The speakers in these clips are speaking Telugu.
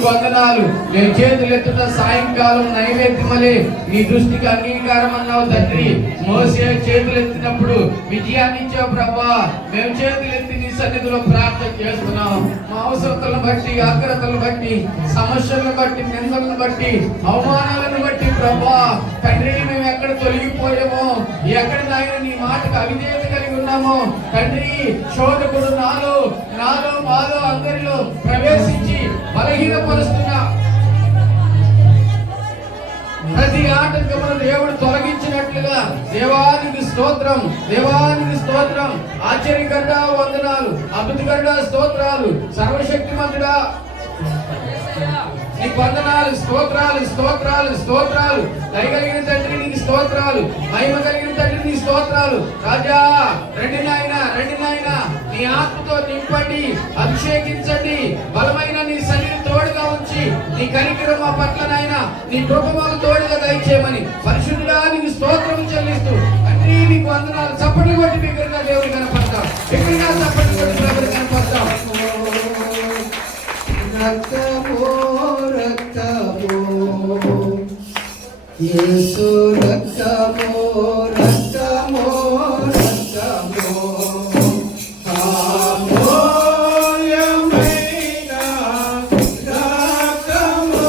నీకు వందనాలు. మేము చేతులెత్తుట సాయంకాలం నైవేద్యమలే నీ దృష్టికి అంగీకారం అన్నావు తండ్రి. మోసే చేతులెత్తినప్పుడు విజయాన్ని ఇచ్చావు ప్రభా. మేము చేతులెత్తి నీ సన్నిధిలో ప్రార్థన చేస్తున్నాం. మా అవసరతలను బట్టి, ఆగ్రతలను బట్టి, సమస్యలను బట్టి, నిందలను బట్టి, అవమానాలను బట్టి ప్రభా తండ్రి మేము ఎక్కడ తొలగిపోయామో, ఎక్కడ నాయన నీ మాటకు అవిధేయత కలిగి ఉన్నామో తండ్రి, శోధకుడు నాలో మాలో అందరిలో ప్రవేశించి బలహీనపరుస్తున్నా ప్రతి ఆటంకమును దేవుడు తొలగించినట్లుగా దేవానికి స్తోత్రం, దేవానికి స్తోత్రం. ఆశ్చర్యకరుడా వందనాలు, అద్భుతకరుడా స్తోత్రాలు, సర్వశక్తిమంతుడా నీకు వందనాలు, స్తోత్రాలు స్తోత్రాలు స్తోత్రాలు. దయగలిగిన తండ్రి నీకు స్తోత్రాలు, మహిమ కలిగిన తండ్రి నీ స్తోత్రాలు. రాజా రండి నాయన, రండి నాయన, నీ ఆత్మతో నింపండి, అభిషేకించండి. బలమైన నీ సన్నిధిని తోడుగా ఉంచి నీ కనికరం మా పట్ల నాయన నీ కృపకు తోడుగా దయచేయమని పరిశుద్ధుడా నీకు స్తోత్రం చెల్లిస్తూ తండ్రి నీకు వందనాలు. చప్పట్లు కొట్టి బిగ్గరగా దేవుని కనపడతాం, బిగ్గరగా చప్పట్లు కొట్టి దేవుని కనపడతాం. యేసు రక్తము రక్తము రక్తము అమూల్యమైన రక్తము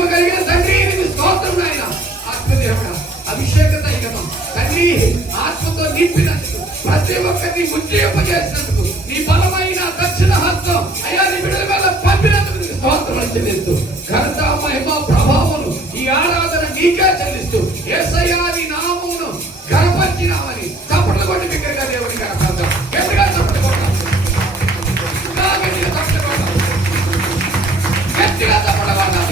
మహిమ కలిగిన తండ్రి నీకు స్తోత్రం నాయన. ఆత్మదేవుడా అభిషేక తైలము తండ్రి ఆత్మతో నింపినందుకు, ప్రతి ఒక్కరిని ఉజ్జీవింపజేసినందుకు, నీ బలమైన దక్షిణ హస్తం అయ్యా నీ బిడ్డల మీద పంపినందుకు నీకు స్తోత్రం చెల్లిస్తూ, ఘనత మహిమ ప్రభావమును ఈ ఆరాధన నీకే చెల్లిస్తూ, యేసయ్యా నీ నామమును ఘనపరిచినామని చప్పట్లు కొట్టి బిగ్గరగా దేవుని కనపడతాం. గట్టిగా చప్పట్లు కొట్టాలి, ఇంకా గట్టిగా చప్పట్లు కొట్టాలి, గట్టిగా చప్పట్లు కొట్టాలి.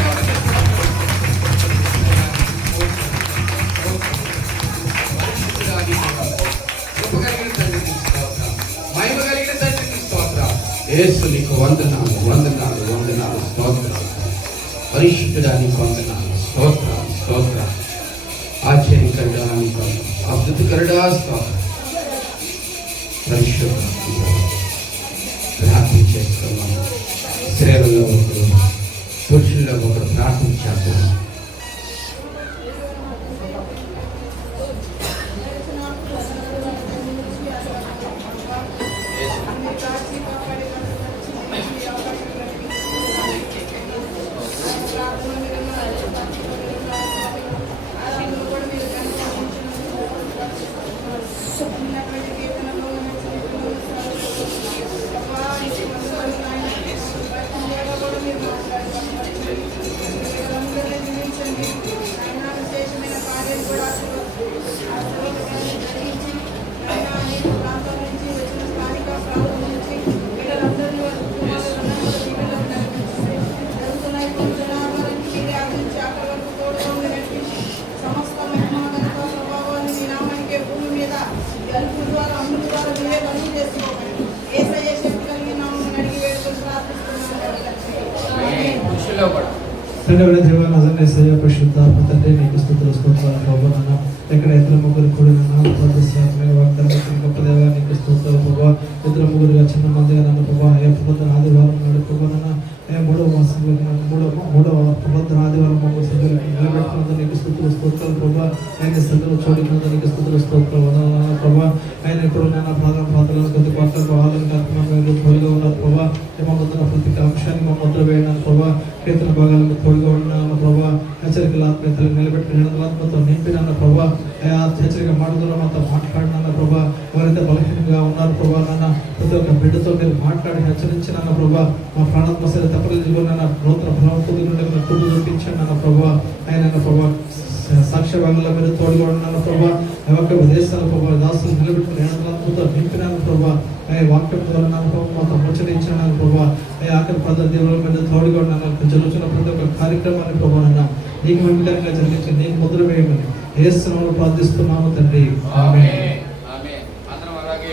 మహిమ కలిగిన తండ్రికి స్తోత్రం. యేసు నీకు వందనాలు వందనాలు వందనాలు స్తోత్రాలు. పరిశుద్ధుడా నీకు వందనాలు స్తోత్రాలు స్తోత్రాలు. ఆశ్చర్యకరుడా నీకు అద్భుతకరుడా స్తోత్రం. పరిశుద్ధ ప్రార్థన చేస్తున్నాను. స్త్రీలలో ఒకరు, పురుషుల్లో ఒకరు ప్రార్థన చేస్తున్నాను. పరిశుద్ధాత్మ తండ్రి నీకు స్తుతులు స్తోత్రాలు ప్రభువా. ఎక్కడ ఇద్దరు ముగ్గురు కూడా వాగ్దానం గొప్ప దేవా నీకు స్తోత్రాలు ప్రభువా. ఇద్దరు ముగ్గురుగా చిన్న మందిగా నన్ను ప్రభావ పునరుద్ధరణ ఆదివారం నాడు ప్రభువా మూడవ మాసంలో మూడవ పునరుద్ధరణ ఆదివారం మమ్మల్ని సభ్యులకు నిలబెట్టుకున్నందుకు నీకు స్తుతులు స్తోత్రాలు ప్రభావ. ఆయన సభ్యులు చూడకున్నందుకు నీకు స్తుతులు స్తోత్రాలు ప్రభావ. ఆయన ఇప్పుడు నేను ప్రాంతాలను కొద్ది పాటలకు ఆలోచన తోడుగా ఉన్నారు ప్రభావ. మమ్మల్ని ప్రతి అంశాన్ని మా ముద్ర వేయడానికి ప్రభావ. కీర్తన భాగాలకు తోడుగా ఉన్నాను ప్రభావ. హెచ్చరికల ఆత్మీయతలు నిలబెట్టిన ఆత్మతో నింపినాన్న ప్రభావ. హెచ్చరిక మాటలో మాతో మాట్లాడినాన్న ప్రభావ. ఎవరైతే బలహీనంగా ఉన్నారు ప్రభావ నాన్న ప్రతి ఒక్క బిడ్డతో మీరు మాట్లాడి హెచ్చరించినాన్న ప్రభావ. మా ప్రాణాత్మశ తప్పలు నూతన ప్రభుత్వం నుండి కూడు చూపించాను నాన్న ప్రభావ. ఆయన ప్రభావ సాక్ష్య భాగంలో మీరు తోడుగా ఉన్నాను ప్రభావ. ఒక్క దేశాల ప్రభావ దాసులు నిలబెట్టుకుని ఆత్మతో నింపినాను ప్రభావ. వాక్యం ద్వారా మాతో ముచ్చరించాను ప్రభావ. ఆఖరి పద్ధతి దేవుల మీద తోడుగా ఉన్నాను. జరుగుతున్న ప్రతి ఒక్క కార్యక్రమాన్ని ప్రభావ నీకు వెంకటంగా జరిగించి నీకు ముద్ర వేయమని యేసునామములో ప్రార్థిస్తున్నాము తండ్రి. ఆమేన్. ఆమేన్. అందరం అలాగే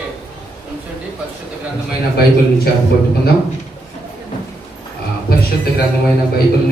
ఉంచండి. పరిశుద్ధ గ్రంథమైన బైబిల్ నుంచి పట్టుకుందాం. పరిశుద్ధ గ్రంథమైన బైబిల్